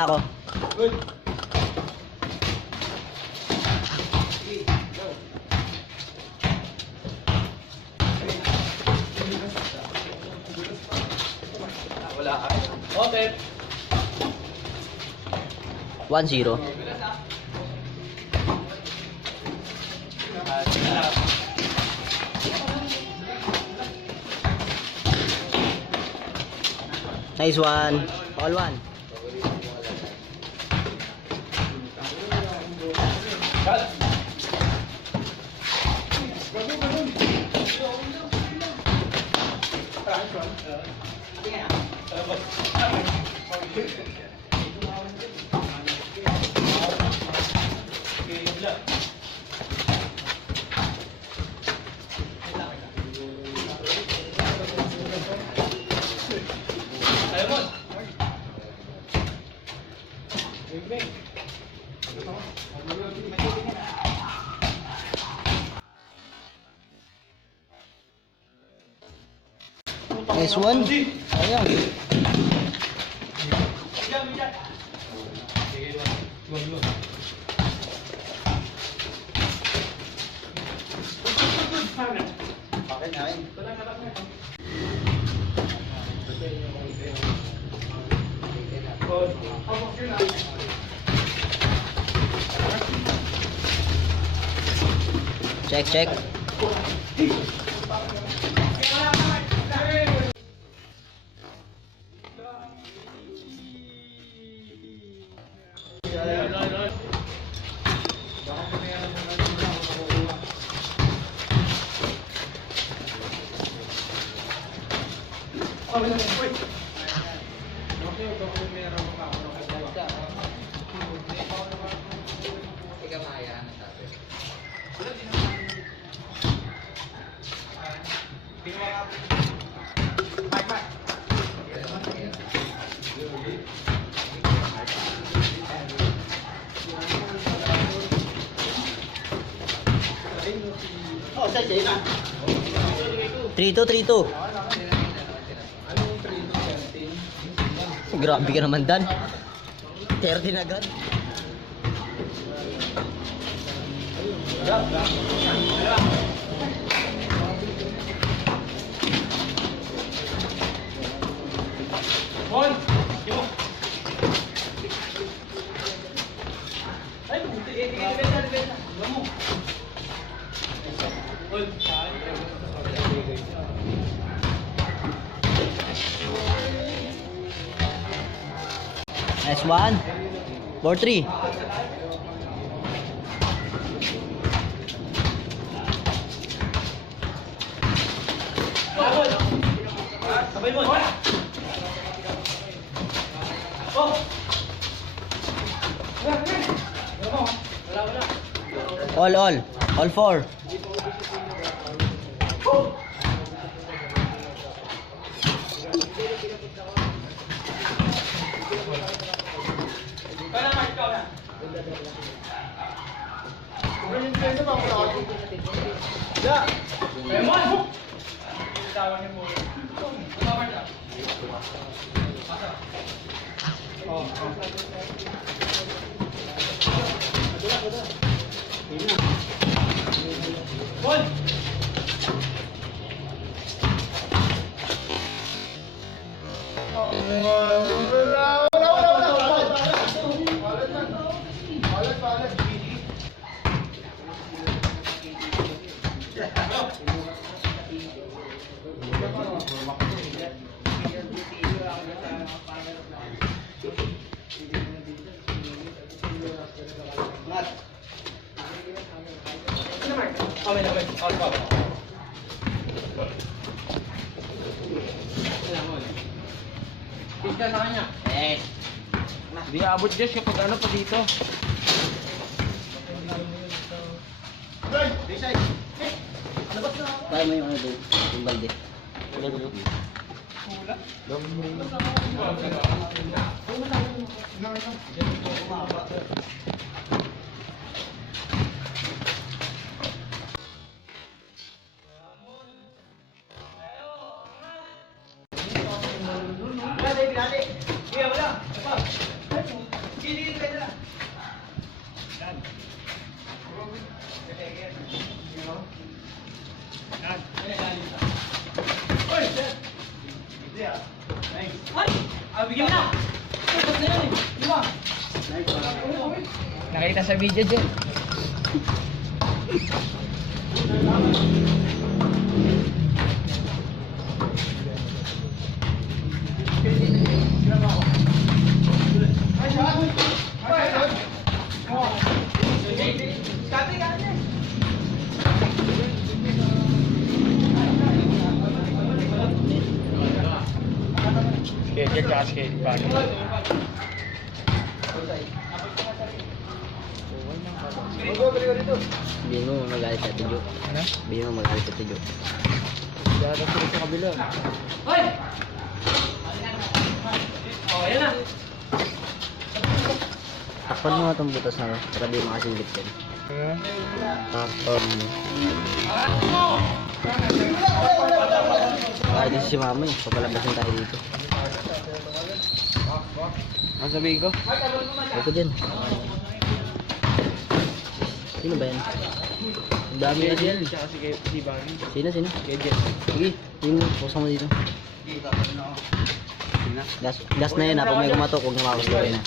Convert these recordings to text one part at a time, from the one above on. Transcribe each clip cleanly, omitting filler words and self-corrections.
na ako. Good. Wala ka. Okay. 1-0. Nice one. All one. Cut. Nice one. Ayan. Check, check. Oh, sa sa'yo na. 3-2, 3-2. Grabe ka naman, Dan. 30 na agad. One. Ay, buti. Debenta. Vamos. One. Nice one. 4-3. Sabay mo. Oh. Wala. All 4. Ya. Lemon. Pista sa kanya. Yes. Hindi abot Diyos kapag ano pa dito. Kaya mo yung ano doon, yung balde. Wala. Nakita sa video dyan. Skate ka, skate pa. Hindi mo magalit sa tiyo. Ano? Hindi mo magalit sa tiyo. Dito sila sa kabila. Hoy! Oh, yan na. Takpan mo nga itong butas na para di makasingit yan. Takpan mo. Kahit si mama eh, papalabasin tayo dito. Ang sabihin ko? Ito dyan. Sino ba yan? Ang dami na dyan. Siya kasi si Bani. Sino? Gadget. Sige, yung pusang mo dito. Last na yun ha, pag may kumatok, huwag na makakustuhin na.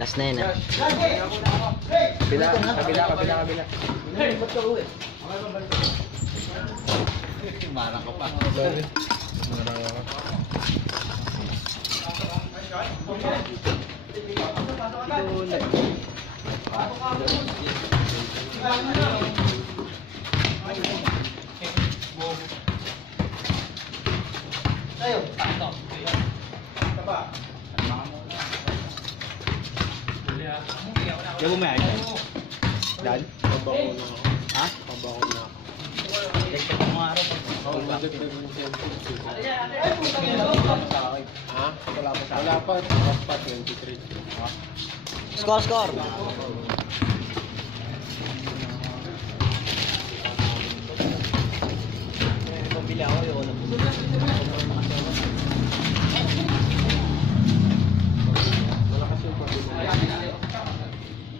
Last na yun ha. Kabila. Marang ka pa. Sorry. Yung may ayos. Dan? Ha? Pabako na. Dagdag mo nga araw. Ha? Wala pa sa Wala pa. Wala pa 23. Score! Pabila ako yung ano.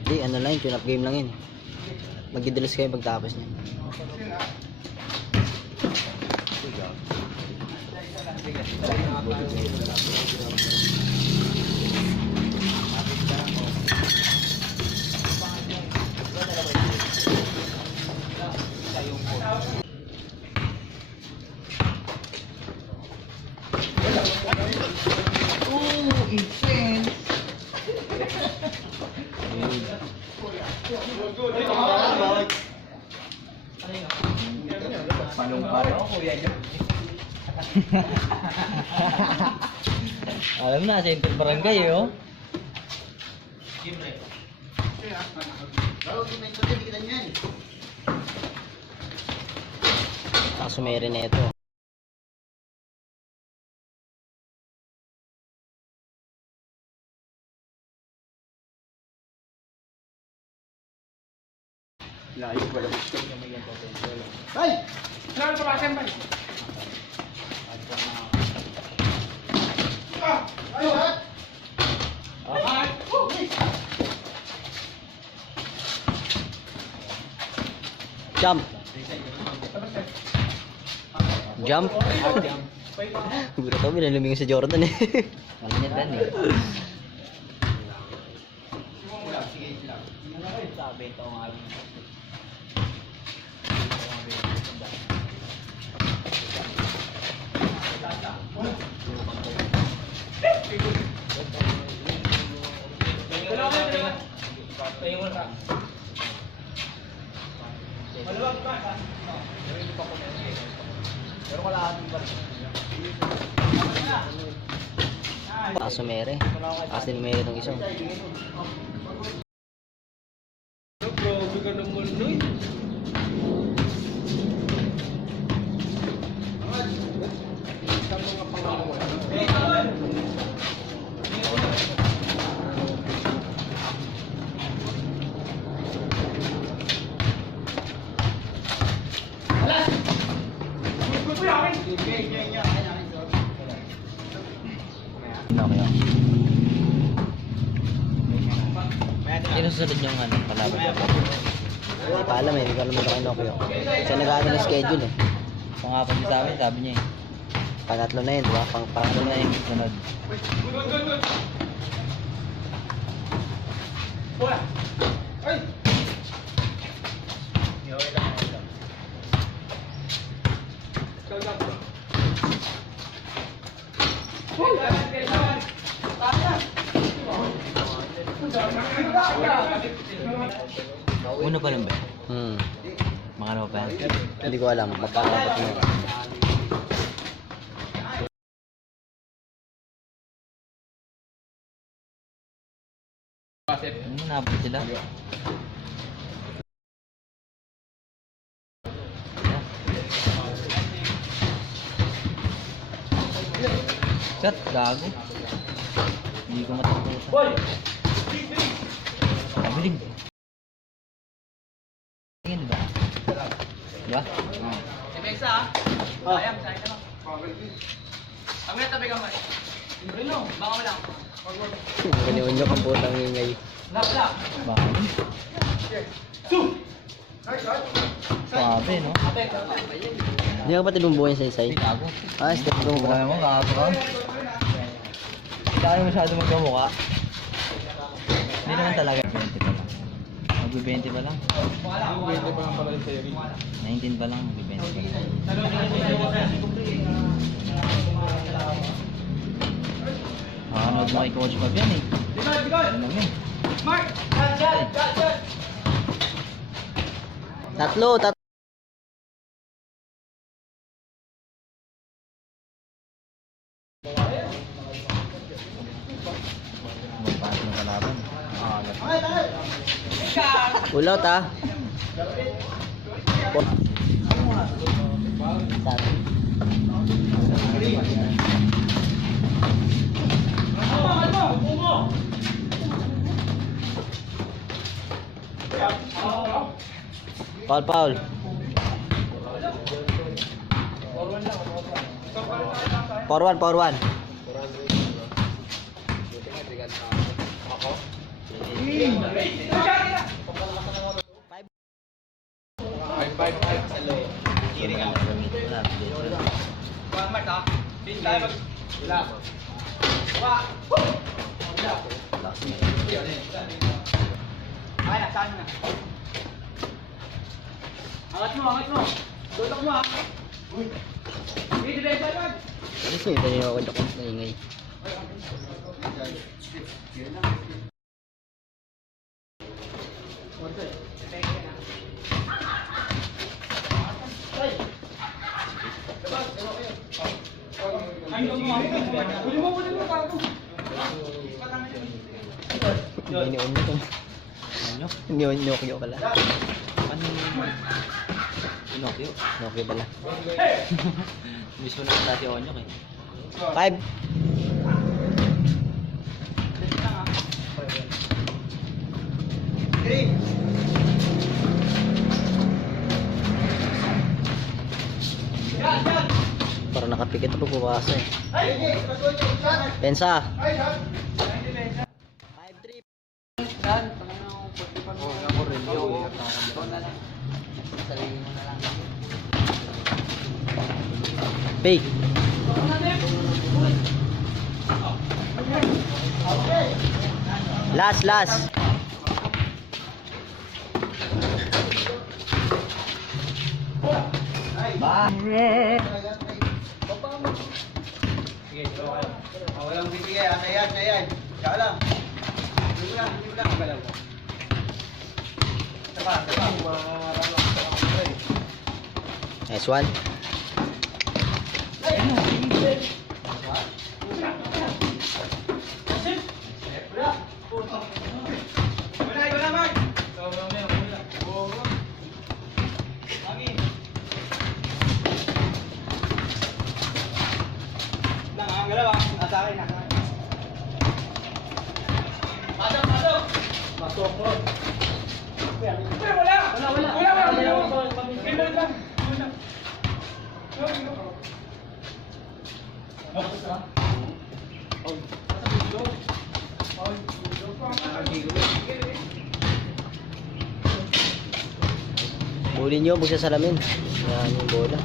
Hindi, ano lang yun, tune-up game lang yun. Magdidelis kayo pagtapos niya. Alam na, sa Interbarangay eh, oh. Sumere na ito. Layo pala gusto niya may yung potential. Hoy! Saan pa ba? Jump! Jump! Gusto ko, binaluming si Jordan eh. Wala niya dan eh. Sabi ito nga lang. Kaso mere. Kasi mere itong isang. Grabe ka naman, Noy. Sa mga pangalan. Okay. Sino susunod yung ano, palaban? Hindi pa alam eh, hindi ko alam ito kay Nokia. Siya nag-ano ng schedule eh. Pangapan niya sa amin, sabi niya eh. Pangatlo na yun, diba? Pangatlo na yun, sunod. Bola. Ay! Ikaw lang ba? Una pa lang ba? Makalawa pa yan? Hindi ko alam. Mapapapot mo. Nabot sila. Shot, gago. Hindi ko matapusan. Boy. Kabilig. Tingin ba? Diba? Emesa ah. Sayang, sayang naman. Ang nga tabi ka man. Bruno, baka wala. Ganiunyo kang putang ingay. Wala. Baka. Su! Sabi, no? Ate. Hindi ka pa tinumbuhin sa isay? Gago. Ah, step ko mo. Kaya mo, gago ka. Hindi ka masyado magkamukha. Hindi naman talaga. 20 pa lang. Mag-20 pa lang. Pwede ba nga pala yung sa'yo? 19 pa lang, mag-20 pa lang. Nakanood mo kay Coach Fab yan eh. Ano lang eh. Mark! Jan! Tatlo. Magpasok ng kalaban. Ulot ah. Satu. Paul. Power one. Five. Mark ah. Bin tayo mag... Wala. Wala. Ay, saan na? Angat mo. Tutok mo ah. Hindi, diretso lang. Ano sih? Tadi ako dyan na ingay. Ini-onyo ko. Ano? Ini-onyo pala. Ano? Inokyo? Inokyo pala. Mismo na dati onyo eh. 5. Parang nakapikit ako bumasa eh. Pensa. 5-3. Ako rin. Big. Last. Walang bibigay. Ayan. Kaya lang. Hindi mo lang. Galaw mo. Taba. Nice one. Wala, Mark. Huli nyo, huwag sa salamin. Yan yung bola.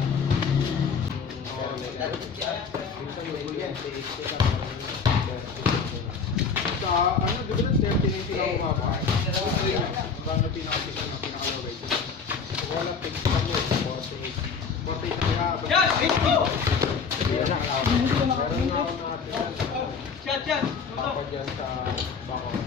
Sa ano, di ba 39 sila umaba? Hanggang na pinaka-fix na pinaka-low rate. Wala fix lang mo, 48. 48 na ihaba. Yan! Go! Meron na ako na Shot, shot! ako dyan sa bako.